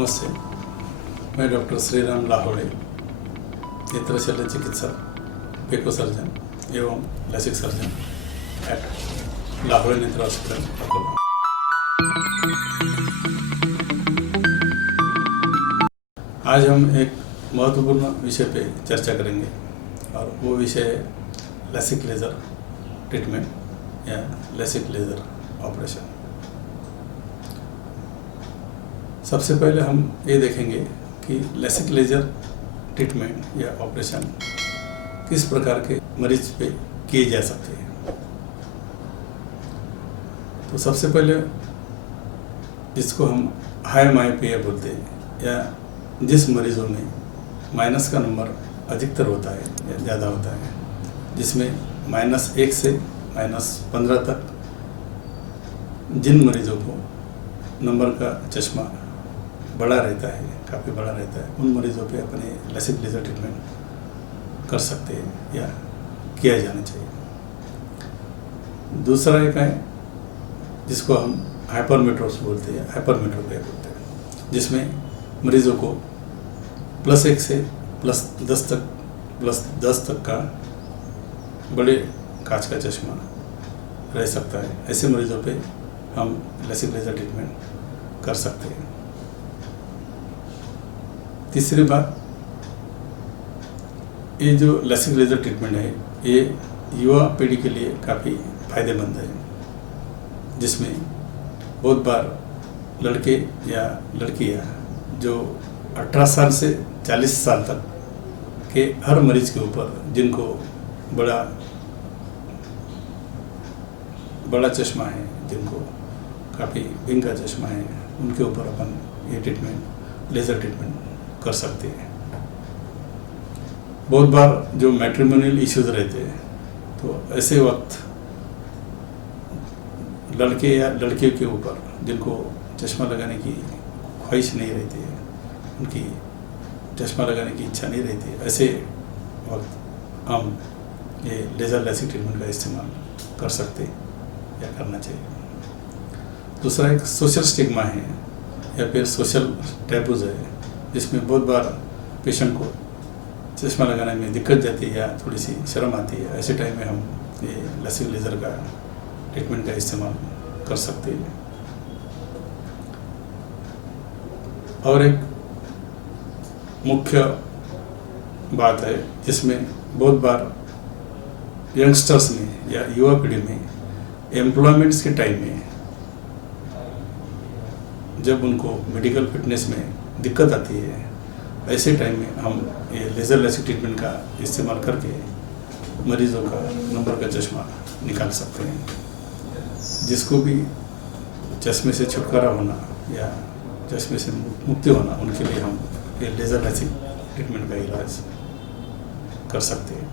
नमस्ते, मैं डॉक्टर श्रीराम लाहोड़े, नेत्र शल्य चिकित्सक, पेको सर्जन एवं लसिक सर्जन एट लाहोड़े नेत्र हॉस्पिटल अकोला। आज हम एक महत्वपूर्ण विषय पे चर्चा करेंगे और वो विषय है लसिक लेज़र ट्रीटमेंट या लसिक लेज़र ऑपरेशन। सबसे पहले हम ये देखेंगे कि लसिक लेज़र ट्रीटमेंट या ऑपरेशन किस प्रकार के मरीज पे किए जा सकते हैं। तो सबसे पहले जिसको हम हाई मायोपिया बोलते हैं या जिस मरीज़ों में माइनस का नंबर अधिकतर होता है या ज़्यादा होता है, जिसमें -1 से -15 तक जिन मरीज़ों को नंबर का चश्मा बड़ा रहता है, काफ़ी बड़ा रहता है, उन मरीज़ों पे अपने लसिक लेज़र ट्रीटमेंट कर सकते हैं या किया जाना चाहिए। दूसरा एक है जिसको हम हाइपरमेट्रोस बोलते हैं, हाइपरमेट्रोपिया बोलते हैं, जिसमें मरीज़ों को +1 से +10 तक का बड़े कांच का चश्मा रह सकता है। ऐसे मरीज़ों पे हम लसिक लेज़र ट्रीटमेंट कर सकते हैं। तीसरी बात, ये जो लसिक लेज़र ट्रीटमेंट है ये युवा पीढ़ी के लिए काफ़ी फायदेमंद है, जिसमें बहुत बार लड़के या लड़कियां जो 18 साल से 40 साल तक के हर मरीज के ऊपर जिनको बड़ा चश्मा है, जिनको काफ़ी विंग का चश्मा है, उनके ऊपर अपन ये ट्रीटमेंट लेज़र ट्रीटमेंट कर सकते हैं। बहुत बार जो मैट्रिमोनियल इश्यूज रहते हैं, तो ऐसे वक्त लड़के या लड़कियों के ऊपर जिनको चश्मा लगाने की ख्वाहिश नहीं रहती है, उनकी चश्मा लगाने की इच्छा नहीं रहती है, ऐसे वक्त हम ये लेज़र लसिक ट्रीटमेंट का इस्तेमाल कर सकते या करना चाहिए। दूसरा एक सोशल स्टिग्मा है या फिर सोशल टैबूज है, जिसमें बहुत बार पेशेंट को चश्मा लगाने में दिक्कत जाती है या थोड़ी सी शर्म आती है। ऐसे टाइम में हम ये लसिक लेज़र का ट्रीटमेंट का इस्तेमाल कर सकते हैं। और एक मुख्य बात है जिसमें बहुत बार यंगस्टर्स में या युवा पीढ़ी में एम्प्लॉयमेंट्स के टाइम में जब उनको मेडिकल फिटनेस में दिक्कत आती है, ऐसे टाइम में हम ये लेज़र लसिक ट्रीटमेंट का इस्तेमाल करके मरीज़ों का नंबर का चश्मा निकाल सकते हैं। जिसको भी चश्मे से छुटकारा होना या चश्मे से मुक्ति होना, उनके लिए हम ये लेज़र लसिक ट्रीटमेंट का इलाज कर सकते हैं।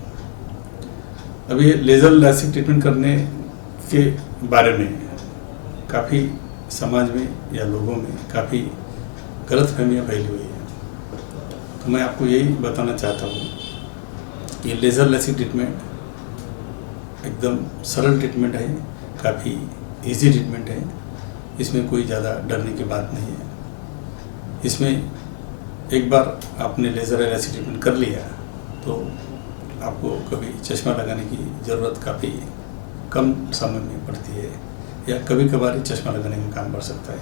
अब ये लेज़र लसिक ट्रीटमेंट करने के बारे में काफ़ी समाज में या लोगों में काफ़ी गलतफहमियाँ फैली हुई है। तो मैं आपको यही बताना चाहता हूँ कि लेज़र लसिक ट्रीटमेंट एकदम सरल ट्रीटमेंट है, काफ़ी इजी ट्रीटमेंट है। इसमें कोई ज़्यादा डरने की बात नहीं है। इसमें एक बार आपने लेज़र लसिक ट्रीटमेंट कर लिया तो आपको कभी चश्मा लगाने की ज़रूरत काफ़ी कम समय में पड़ती है या कभी कभार ही चश्मा लगाने में काम पड़ सकता है।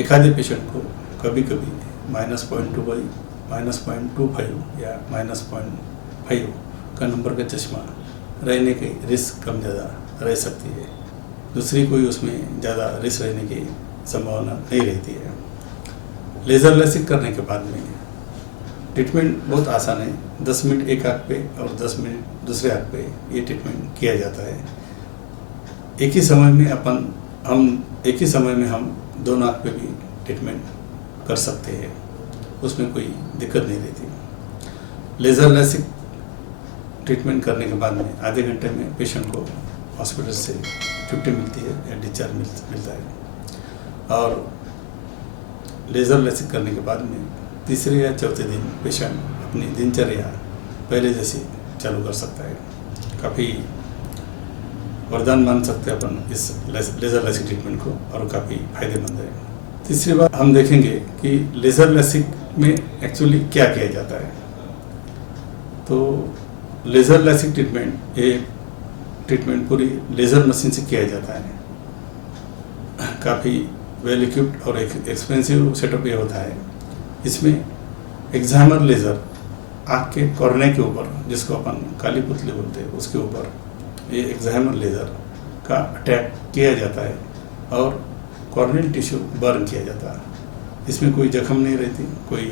एक आधे पेशेंट को कभी कभी -0.2 -0.25 या -0.5 का नंबर का चश्मा रहने की रिस्क कम ज़्यादा रह सकती है। दूसरी कोई उसमें ज़्यादा रिस्क रहने की संभावना नहीं रहती है। लेज़र लसिक करने के बाद में ट्रीटमेंट बहुत आसान है। 10 मिनट एक आँख पे और 10 मिनट दूसरे आँख पे ये ट्रीटमेंट किया जाता है। एक ही समय में हम दोनों आँख पे भी ट्रीटमेंट कर सकते हैं, उसमें कोई दिक्कत नहीं रहती। लेज़र लसिक ट्रीटमेंट करने के बाद में आधे घंटे में पेशेंट को हॉस्पिटल से छुट्टी मिलती है या डिस्चार्ज मिलता है। और लेज़र लसिक करने के बाद में तीसरे या चौथे दिन पेशेंट अपनी दिनचर्या पहले जैसी चालू कर सकता है। काफ़ी वरदान मान सकते हैं अपन इस लेज़र लसिक ट्रीटमेंट को, और काफ़ी फायदेमंद है। तीसरी बात हम देखेंगे कि लेज़र लेसिक में एक्चुअली क्या किया जाता है। तो लेज़र लेसिक ट्रीटमेंट, ये ट्रीटमेंट पूरी लेज़र मशीन से किया जाता है। काफ़ी वेल इक्विप्ड और एक्सपेंसिव सेटअप ये होता है। इसमें एक्जामर लेज़र आँख के कॉर्निया के ऊपर, जिसको अपन काली पुतली बोलते हैं, उसके ऊपर ये एक्जामर लेज़र का अटैक किया जाता है और कॉर्नियल टिश्यू बर्न किया जाता है। इसमें कोई जख्म नहीं रहती, कोई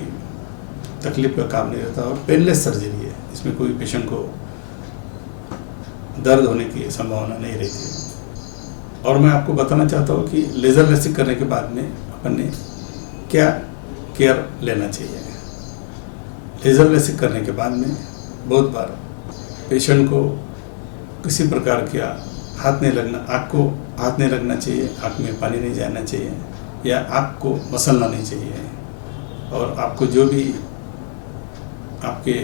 तकलीफ का काम नहीं रहता और पेनलेस सर्जरी है। इसमें कोई पेशेंट को दर्द होने की संभावना नहीं रहती। और मैं आपको बताना चाहता हूँ कि लेज़र लेसिक करने के बाद में अपन ने क्या केयर लेना चाहिए। लेज़र लेसिक करने के बाद में बहुत बार पेशेंट को किसी प्रकार का हाथ नहीं लगना, आँख को हाथ नहीं लगना चाहिए, आँख में पानी नहीं जाना चाहिए या आँख को मसलना नहीं चाहिए। और आपको जो भी आपके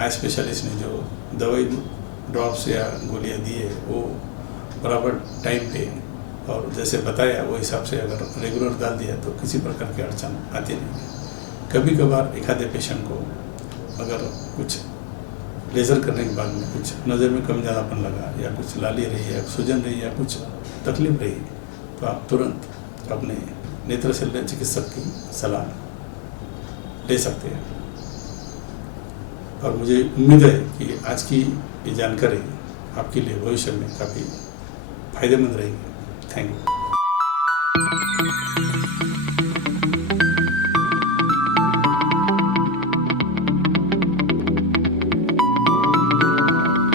आई स्पेशलिस्ट ने जो दवाई ड्रॉप्स या गोलियां दी है वो बराबर टाइम पे और जैसे बताया वो हिसाब से अगर रेगुलर डाल दिया तो किसी प्रकार की अड़चन आती नहीं। कभी कभार एक आधे पेशेंट को अगर कुछ लेज़र करने के बाद में कुछ नज़र में कम ज़्यादापन लगा या कुछ लाली रही या सूजन रही या कुछ तकलीफ रही तो आप तुरंत अपने नेत्र शल्य चिकित्सक की सलाह ले सकते हैं। और मुझे उम्मीद है कि आज की ये जानकारी आपके लिए भविष्य में काफ़ी फायदेमंद रहेगी। Thank you.